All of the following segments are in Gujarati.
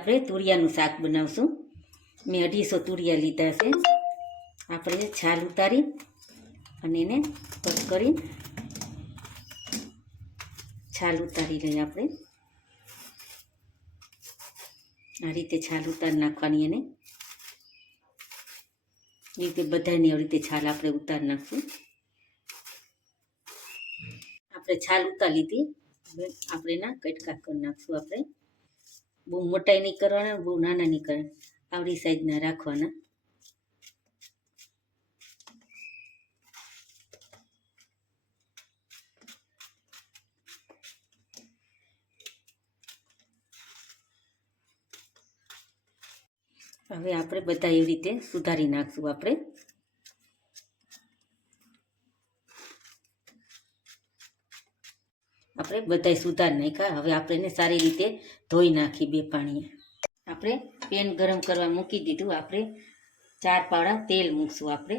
આપણે તુરિયાનું શાક બનાવશું. મેં 250 તુરિયા લીધા છે. આપણે છાલ ઉતારી અને એને કટ કરી છાલ ઉતારી લઈએ. આપણે આ રીતે છાલ ઉતારી નાખવાની. એને એ રીતે બધાની આવી રીતે છાલ આપણે ઉતારી નાખશું. આપણે છાલ ઉતારી લીધી. હવે આપણે એના કટકા કરી નાખશું. આપણે બહુ મોટાઈ નહીં કરવાના, બહુ નાના નહીં કરવાના, આવડી સાઈઝના રાખવાના. હવે આપણે બધા એવી રીતે સુધારી નાખશું. આપણે બધા સુધારી નાખ્યા. હવે આપણે એને સારી રીતે ધોઈ નાખી 2 પાણીએ. આપણે પેન ગરમ કરવા મૂકી દીધું. આપણે 4 પાવડા તેલ મૂકશું. આપણે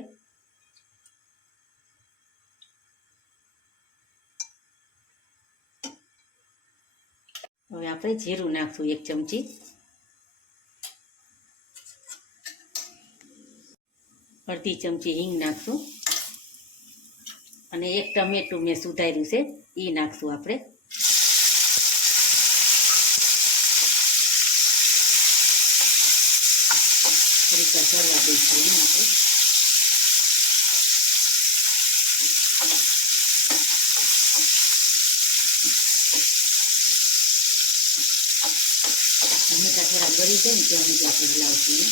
હવે આપણે જીરું નાખશું 1 ચમચી. અડધી ચમચી હિંગ નાખશું અને 1 ટમેટું મેં સુધાર્યું છે એ નાખશું. આપણે થોડીક ચડવા દઈશું. આપણે ટમેટા થોડા ગળી જાય ને ત્યાં સુધી આપણે હલાવશું.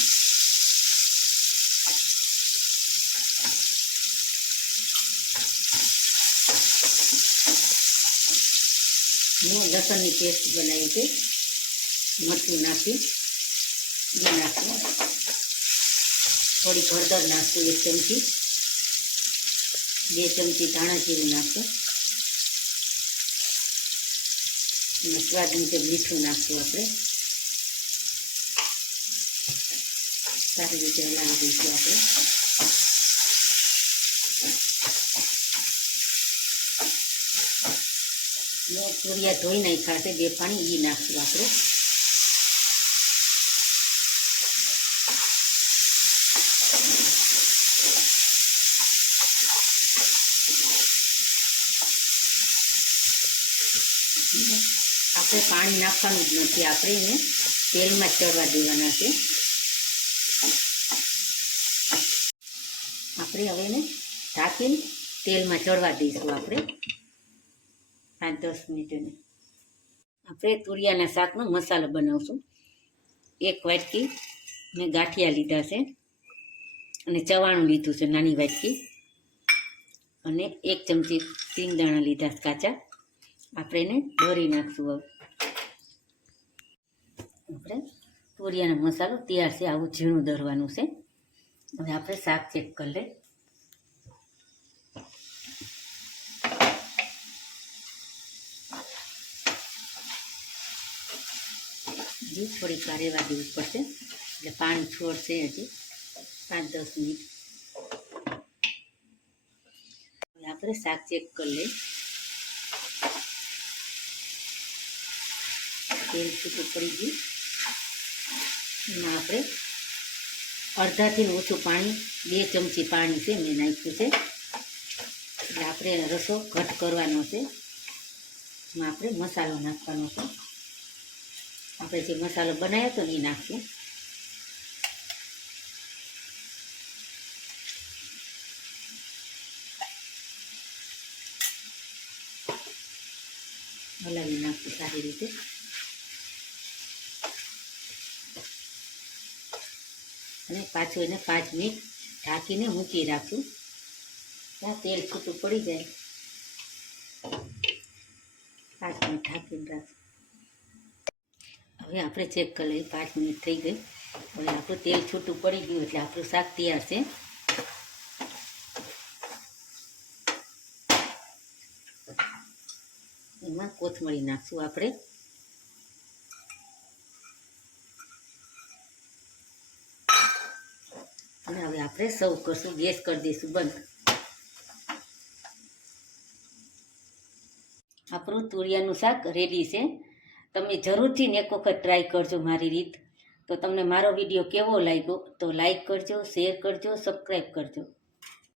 મેં લસણની પેસ્ટ બનાવી છે. મરચું નાખી એ નાખશું. થોડી હળદર નાખશું 1 ચમચી. 2 ચમચી ધાણા જીરું નાખશું અને સ્વાદ મુજબ મીઠું નાખશું. આપણે સારી રીતે હલાવી દઈશું. આપણે મેં તુરિયા ધોઈ નાખ્યા છે 2 પાણી એ નાખશું. આપણે પાણી નાખવાનું જ નથી. આપણે એને તેલમાં ચડવા દેવાના છે. આપણે હવે એને ઢાંકીને તેલમાં ચડવા દઈશું. આપણે 5-10 મિનિટ. આપણે તુરિયાના શાકનો મસાલો બનાવશું. 1 વાટકી મેં ગાંઠિયા લીધા છે અને ચવાણું લીધું છે નાની વાટકી અને 1 ચમચી સિંગદાણા લીધા કાચા. આપણે એને ભરી નાખશું. હવે આપણે તુરિયાનો મસાલો તૈયાર છે. આવું ઝીણું દરવાનું છે. હવે આપણે શાક ચેક કરી લઈએ. હજી થોડીક વાર રહેવા દેવું પડશે એટલે પાણી છોડશે. હજી 5-10 મિનિટ. હવે આપણે શાક ચેક કરી લઈએ. તેલ છૂટું પડી ગયું. એમાં આપણે અડધાથી ઓછું પાણી 2 ચમચી પાણી છે મેં નાખ્યું છે. એટલે આપણે રસો ઘટ કરવાનો છે. એમાં આપણે મસાલો નાખવાનો છે. આપણે જે મસાલો બનાવ્યો હતો ને એ નાખશું. હલાવી નાખશું સારી રીતે. અને પાછું એને 5 મિનિટ ઢાંકીને મૂકી રાખશું. ત્યાં તેલ છૂટું પડી જાય 5 મિનિટ ઢાંકીને રાખશું. હવે આપણે ચેક કરી લઈએ. 5 મિનિટ થઈ ગઈ. હવે આપણું તેલ છૂટું પડી ગયું એટલે આપણું શાક તૈયાર છે. એમાં કોથમરી નાખશું આપણે. અને હવે આપણે સર્વ કરશું. ગેસ કરી દઈશું બંધ. આપણું તુરિયાનું શાક રેડી છે. તમે જરૂરથી ને એક વખત ટ્રાય કરજો મારી રીત. તો તમને મારો વિડીયો કેવો લાગ્યો તો લાઈક કરજો, શેર કરજો, સબસ્ક્રાઈબ કરજો.